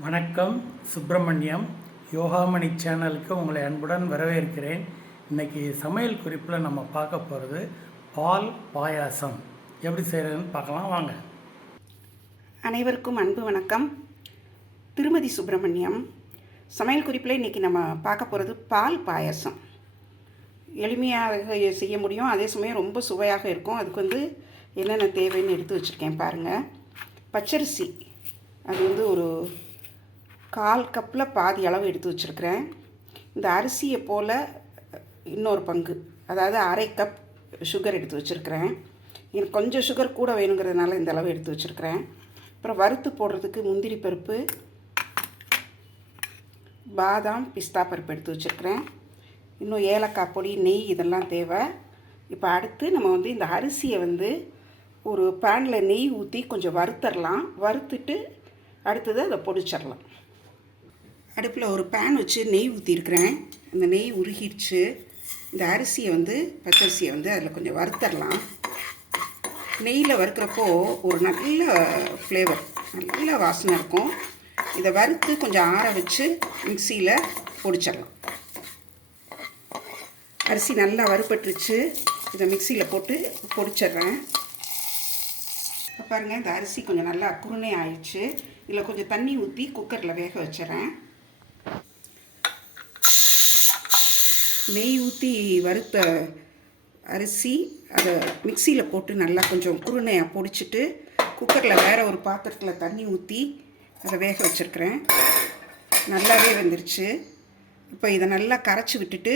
வணக்கம். சுப்பிரமணியம் யோகாமணி சேனலுக்கு உங்களை அன்புடன் வரவேற்கிறேன். இன்னைக்கு சமையல் குறிப்பில் நம்ம பார்க்க போகிறது பால் பாயாசம். எப்படி செய்கிறதுன்னு பார்க்கலாம் வாங்க. அனைவருக்கும் அன்பு வணக்கம். திருமதி சுப்பிரமணியம் சமையல் குறிப்பில் இன்றைக்கி நம்ம பார்க்க போகிறது பால் பாயசம். எளிமையாக செய்ய முடியும். அதே சமயம் ரொம்ப சுவையாக இருக்கும். அதுக்கு வந்து என்னென்ன தேவைன்னு எடுத்து வச்சுருக்கேன் பாருங்கள் பச்சரிசி. அது வந்து ஒரு கால் கப்பில் பாதி அளவு எடுத்து வச்சுருக்கிறேன். இந்த அரிசியை போல் இன்னொரு பங்கு அதாவது அரை கப் சுகர் எடுத்து வச்சுருக்கிறேன். எனக்கு கொஞ்சம் சுகர் கூட வேணுங்கிறதுனால இந்த அளவு எடுத்து வச்சுருக்கிறேன். அப்புறம் வறுத்து போடுறதுக்கு முந்திரி பருப்பு பாதாம் பிஸ்தா பருப்பு எடுத்து வச்சுருக்கிறேன். இன்னும் ஏலக்காய் பொடி நெய் இதெல்லாம் தேவை. இப்போ அடுத்து நம்ம வந்து இந்த அரிசியை வந்து ஒரு பேனில் நெய் ஊற்றி கொஞ்சம் வறுத்தரலாம். வறுத்துட்டு அடுத்தது அதை பொடிச்சிடலாம் அடுப்பில் ஒரு பேன் வச்சு நெய் ஊற்றிருக்கிறேன் அந்த நெய் உருகிடுச்சு. இந்த அரிசியை வந்து பச்சரிசியை வந்து அதில் கொஞ்சம் வறுத்தரலாம். நெய்யில் வறுக்கிறப்போ ஒரு நல்ல ஃப்ளேவர் நல்ல வாசனை இருக்கும். இதை வறுத்து கொஞ்சம் ஆற வச்சு மிக்சியில் பொடிச்சிடலாம். அரிசி நல்லா வறுபட்டுருச்சு. இதை மிக்சியில் போட்டு பொடிச்சிடுறேன். இப்போ பாருங்கள் இந்த அரிசி கொஞ்சம் நல்லா குருணை ஆயிடுச்சு. இதில் கொஞ்சம் தண்ணி ஊற்றி குக்கரில் வேக வச்சிடறேன். நெய் ஊற்றி வறுத்த அரிசி அதை மிக்சியில் போட்டு நல்லா கொஞ்சம் குருணையாக பொடிச்சிட்டு குக்கரில் வேறு ஒரு பாத்திரத்தில் தண்ணி ஊற்றி அதை வேக வச்சுருக்கிறேன். நல்லாவே வந்துருச்சு. இப்போ இதை நல்லா கரைச்சி விட்டுட்டு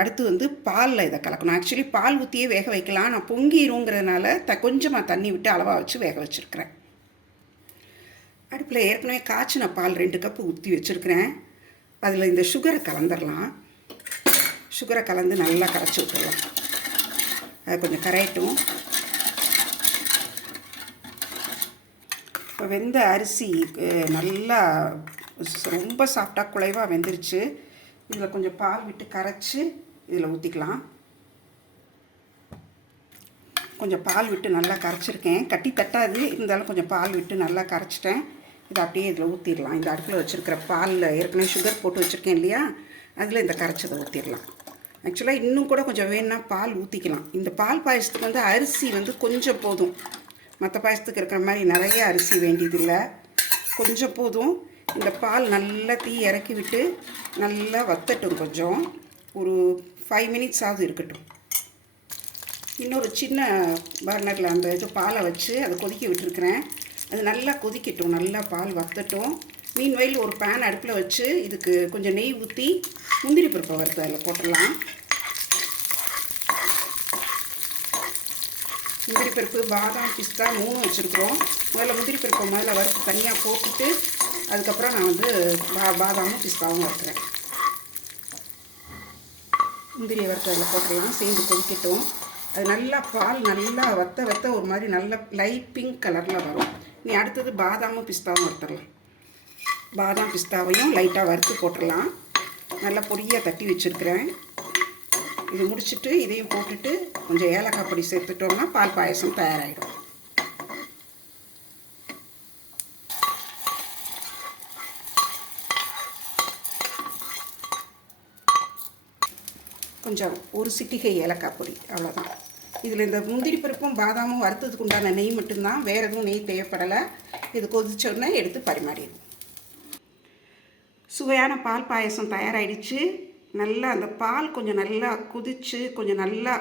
அடுத்து வந்து பாலில் இதை கலக்கணும். ஆக்சுவலி பால் ஊற்றியே வேக வைக்கலாம். நான் பொங்கிருங்கிறதுனால த கொஞ்சமாக தண்ணி விட்டு அளவாக வச்சு வேக வச்சுருக்கிறேன். அடுப்பில் ஏற்கனவே காய்ச்சின பால் ரெண்டு கப்பு ஊற்றி வச்சுருக்கிறேன். அதில் இந்த சுகரை கலந்துடலாம் சுகரை கலந்து நல்லா கரைச்சி விட்டுருவோம் அது கொஞ்சம் கரையட்டும். இப்போ வெந்த அரிசி நல்லா ரொம்ப சாஃப்டாக குலைவாக வெந்துருச்சு. இதில் கொஞ்சம் பால் விட்டு கரைச்சி இதில் ஊற்றிக்கலாம் கொஞ்சம் பால் விட்டு நல்லா கரைச்சிருக்கேன். கட்டி தட்டாது இருந்தாலும் கொஞ்சம் பால் விட்டு நல்லா கரைச்சிட்டேன். இதை அப்படியே இதில் ஊற்றிடலாம் இந்த அடுப்பில் வச்சுருக்கிற பாலில் ஏற்கனவே சுகர் போட்டு வச்சுருக்கேன் இல்லையா? அதில் இந்த கரைச்சதை ஊற்றிடலாம் ஆக்சுவலாக இன்னும் கூட கொஞ்சம் வேணும்னா பால் ஊற்றிக்கலாம் இந்த பால் பாயசத்துக்கு வந்து அரிசி வந்து கொஞ்சம் போதும். மற்ற பாயசத்துக்கு இருக்கிற மாதிரி நிறைய அரிசி வேண்டியதில்லை. கொஞ்சம் போதும். இந்த பால் நல்லா தீ இறக்கி விட்டு நல்லா வத்தட்டும் கொஞ்சம். ஒரு ஃபைவ் மினிட்ஸ் ஆகுது இருக்கட்டும். இன்னொரு சின்ன பர்னரில் அந்த இது பாலை வச்சு அதை கொதிக்க விட்டுருக்குறேன். அது நல்லா கொதிக்கட்டும். நல்லா பால் வத்தட்டும். மீன்வெயில் ஒரு பேன் அடுப்பில் வச்சு இதுக்கு கொஞ்சம் நெய் ஊற்றி முந்திரி பருப்பை வறுத்து அதில் போட்டுடலாம். முந்திரி பருப்பு பாதாம் பிஸ்தா மூணும் வச்சுருக்குறோம். முதல்ல முந்திரி பருப்பை முதல்ல வறுத்து தனியாக போட்டுட்டு அதுக்கப்புறம் நான் வந்து பா பாதாமும் பிஸ்தாவும் வறுக்கிறேன். முந்திரியை வறுத்து அதில் போட்டுடலாம். சேர்ந்து கொதிக்கட்டும். அது நல்லா பால் நல்லா வத்த வத்த ஒரு மாதிரி நல்ல லைட் பிங்க் கலரில் வரும். நீ அடுத்தது பாதாமும் பிஸ்தாவும் வறுத்துடலாம். பாதாம் பிஸ்தாவையும் லைட்டாக வறுத்து போட்டுடலாம். நல்லா பொடியாக தட்டி வச்சுருக்கிறேன். இது முடிச்சுட்டு இதையும் போட்டுட்டு கொஞ்சம் ஏலக்காய் பொடி சேர்த்துட்டோம்னா பால் பாயசம் தயாராகிடும். கொஞ்சம் ஒரு சிட்டிகை ஏலக்காய் பொடி அவ்வளோதான் இதில் இந்த முந்திரி பருப்பும் பாதாமும் வறுத்ததுக்கு உண்டான நெய் மட்டும்தான் வேறு எதுவும் நெய் தேவைப்படலை. இது கொதிச்சோடனே எடுத்து பரிமாறிடுவோம் சுவையான பால் பாயசம் தயாராகிடுச்சு நல்லா அந்த பால் கொஞ்சம் நல்லா குதிச்சு கொஞ்சம் நல்லா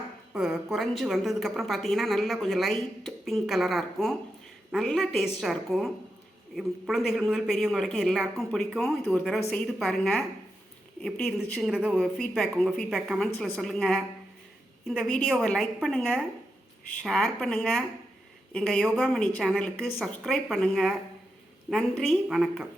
குறைஞ்சி வந்ததுக்கப்புறம் பார்த்தீங்கன்னா நல்லா கொஞ்சம் லைட் பிங்க் கலராக இருக்கும். நல்லா டேஸ்ட்டாக இருக்கும். குழந்தைகள் முதல் பெரியவங்க வரைக்கும் எல்லாருக்கும் பிடிக்கும். இது ஒரு தடவை செய்து பாருங்கள் எப்படி இருந்துச்சுங்கிறத ஃபீட்பேக் உங்கள் ஃபீட்பேக் கமெண்ட்ஸில் சொல்லுங்கள் இந்த வீடியோவை லைக் பண்ணுங்கள் ஷேர் பண்ணுங்கள் எங்கள் யோகாமணி சேனலுக்கு சப்ஸ்கிரைப் பண்ணுங்கள் நன்றி வணக்கம்.